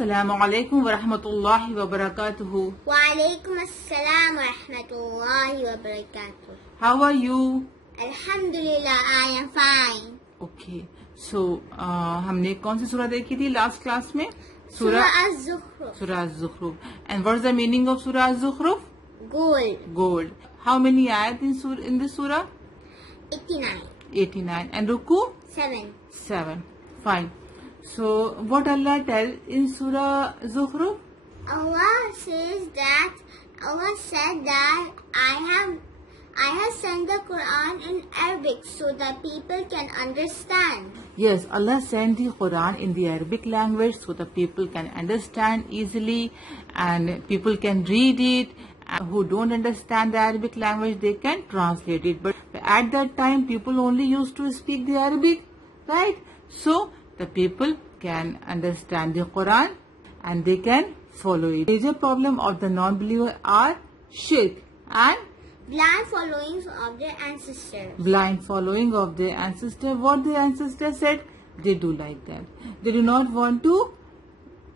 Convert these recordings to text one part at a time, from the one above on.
Assalamu alaikum wa rahmatullahi wa barakatuhu. Wa alaikum assalam wa rahmatullahi wa barakatuh. How are you? Alhamdulillah, I am fine. Okay. So, हमने कौन सी सूरह देखी थी last class में? Surah Az-Zukhruf. Surah Az-Zukhruf. And what is the meaning of Surah Az-Zukhruf? Gold. Gold. How many ayat in this surah? 89. 89. And Ruku? 7. 7. Fine. So, what Allah tell in Surah Zukhruf? Allah said that I have sent the Quran in Arabic so that people can understand. Yes, Allah sent the Quran in the Arabic language so that people can understand easily and people can read it. And who don't understand the Arabic language, they can translate it. But at that time, people only used to speak the Arabic, right? So, the people can understand the Quran and they can follow it. The major problem of the non-believer are shirk and Blind followings of their ancestors. blind following of their ancestor. What the ancestor said, they do like that. They do not want to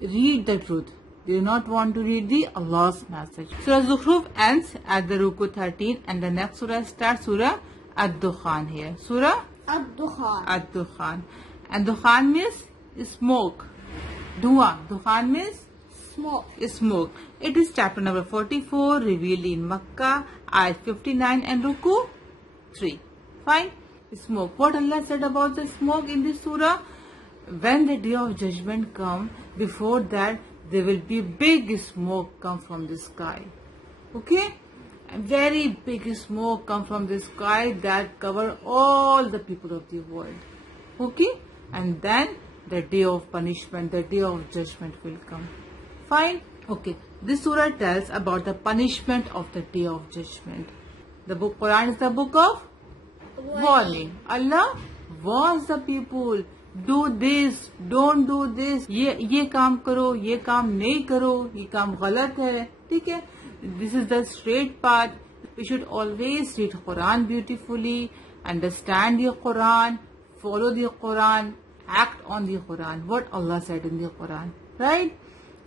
read the truth. They do not want to read the Allah's message. Surah Zukhruf ends at the Ruku 13 and the next surah starts Surah Ad-Dukhan here. Surah Ad-Dukhan. Ad-Dukhan. And Dukhan means smoke. Dua. Dukhan means Smoke. smoke. It is chapter number 44, revealed in Makkah, ayat 59 and Ruku 3. Fine. Smoke. What Allah said about the smoke in this surah? When the day of judgment come, before that there will be big smoke come from the sky. Okay? A very big smoke come from the sky that cover all the people of the world. Okay? And then the day of punishment, the day of judgment will come. Fine? Okay. This surah tells about the punishment of the day of judgment. The book Quran is the book of warning. Allah warns the people. Do this, don't do this. ये काम करो, ये काम नहीं करो, ये काम गलत है. ठीक है? This is the straight path. We should always read Quran beautifully, understand the Quran, follow the Quran, act on the Quran. What Allah said in the Quran, right?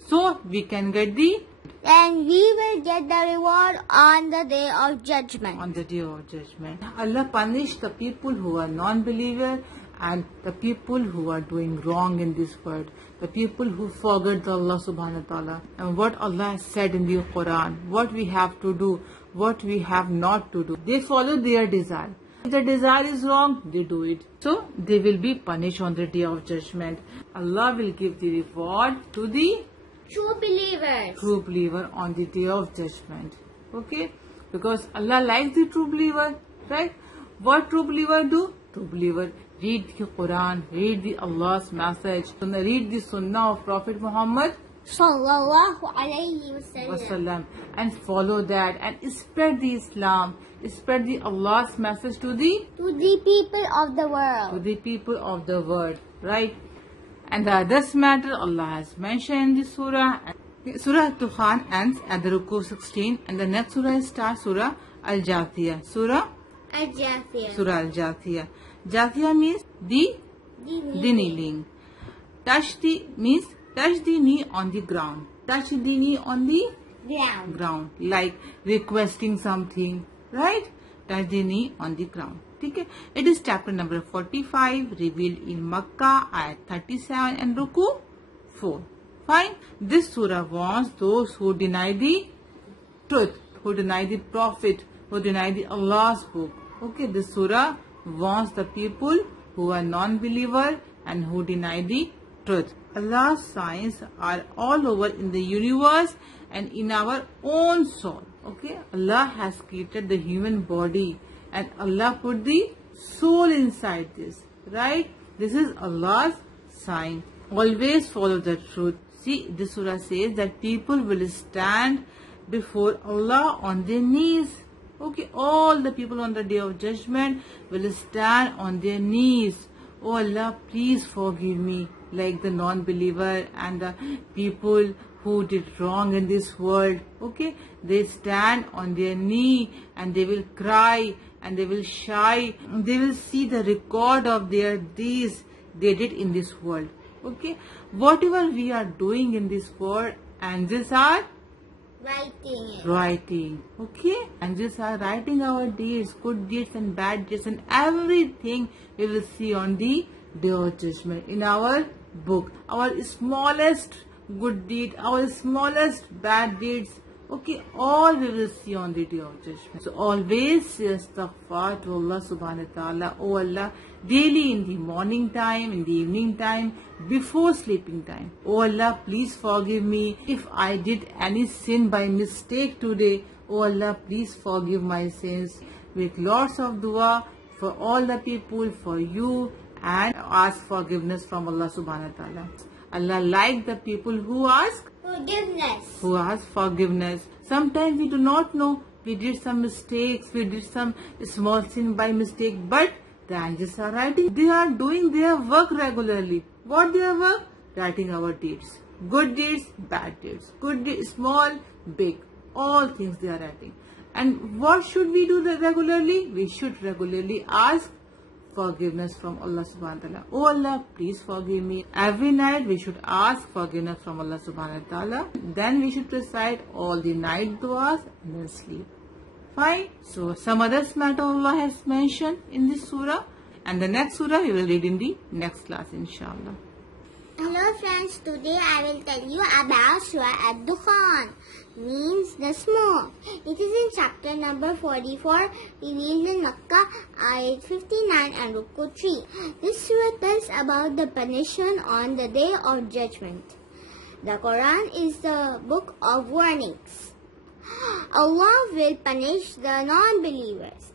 So we can get the Then we will get the reward on the day of judgment. on the day of judgment. Allah punished the people who are non-believer and the people who are doing wrong in this world. The people who forget Allah subhanahu wa ta'ala and what Allah has said in the Quran, what we have to do, what we have not to do. They follow their desire. If the desire is wrong, they do it. So they will be punished on the day of judgment. Allah will give the reward to the True believers. true believer on the day of judgment. Okay? Because Allah likes the true believer, right? What true believer do? True believer read the Quran, read the Allah's message, read the Sunnah of Prophet Muhammad Sallallahu alayhi wasallam. wasallam, and follow that and spread the Islam, spread the Allah's message to the people of the world. people of the world, right? And the others matter Allah has mentioned in this surah. Surah Dukhan ends at the Ruku 16 and the next surah starts Surah Al-Jathiyah. Surah Al-Jathiyah. Surah Al-Jathiyah. Jathiyah means the kneeling. Touch the knee on the ground. Touch the knee on the ground. Like requesting something. Right? Touch the knee on the ground. Okay? It is chapter number 45, revealed in Makkah, ayat 37 and Ruku 4. Fine? This surah warns those who deny the truth, who deny the Prophet, who deny the Allah's book. Okay? This surah warns the people who are non-believer and who deny the truth. Allah's signs are all over in the universe and in our own soul. Okay? Allah has created the human body and Allah put the soul inside this, right? This is Allah's sign. Always follow the truth. See, this surah says that people will stand before Allah on their knees. Okay, all the people on the day of judgment will stand on their knees. Oh Allah, please forgive me, like the non-believer and the people who did wrong in this world. Okay, they stand on their knee and they will cry and they will shy. They will see the record of their deeds they did in this world. Okay, whatever we are doing in this world, angels are Writing it. writing. Okay, angels are writing our deeds, good deeds and bad deeds, and everything we will see on the day of judgment in our book. Our smallest good deed, our smallest bad deeds. Okay, all we will see on the day of judgment. So always say astaghfar to Allah subhanahu wa ta'ala. Oh Allah, daily in the morning time, in the evening time, before sleeping time. Oh Allah, please forgive me if I did any sin by mistake today. Oh Allah, please forgive my sins. With lots of dua for all the people, for you, and ask forgiveness from Allah subhanahu wa ta'ala. Allah like the people who ask Forgiveness. who ask forgiveness. Sometimes we do not know we did some mistakes, we did some small sin by mistake, but the angels are writing. They are doing their work regularly. What their work? Writing our deeds. Good deeds, bad deeds. Good deeds, small, big. All things they are writing. And what should we do regularly? We should regularly ask forgiveness from Allah subhanahu wa ta'ala. Oh Allah, please forgive me. Every night we should ask forgiveness from Allah subhanahu wa ta'ala. Then we should recite all the night du'as and then sleep. Fine. So some others matter Allah has mentioned in this surah. And the next surah we will read in the next class, inshallah. Hello friends, today I will tell you about Surah Ad-Dukhan, means the smoke. It is in chapter number 44, revealed in Makkah, ayat 59 and Ruku 3. This surah tells about the punishment on the day of judgment. The Quran is the book of warnings. Allah will punish the non-believers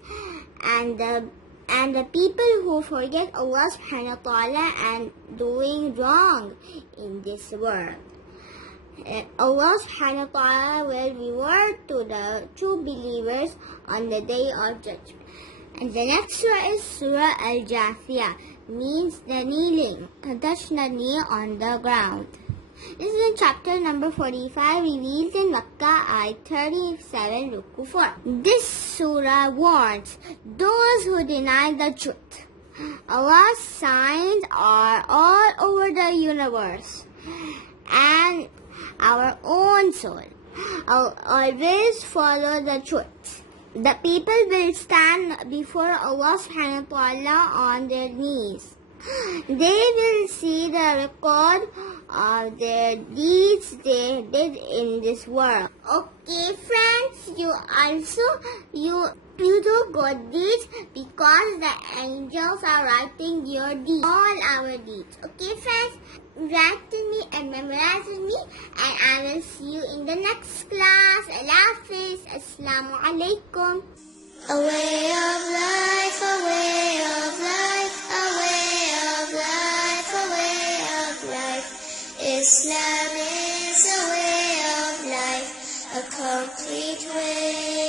and the people who forget Allah subhanahu wa ta'ala and doing wrong in this world. Allah subhanahu wa ta'ala will reward to the true believers on the day of judgment. And the next surah is Surah Al-Jathiyah, means the kneeling. Touch the knee on the ground. This is in chapter number 45, revealed in Makkah, ayat 37, Ruku 4. This surah warns those who deny the truth. Allah's signs are all over the universe and our own soul. Always follow the truth. The people will stand before Allah subhanahu wa ta'ala on their knees. They will see the record of their deeds they did in this world. Okay friends, you do good deeds because the angels are writing your deeds, all our deeds. Okay friends, write to me and memorize with me, and I will see you in the next class. Allah Hafiz. Assalamu alaikum. A way of life, a way of life, a way of life, a way of life. Islam is a way of life, a complete way.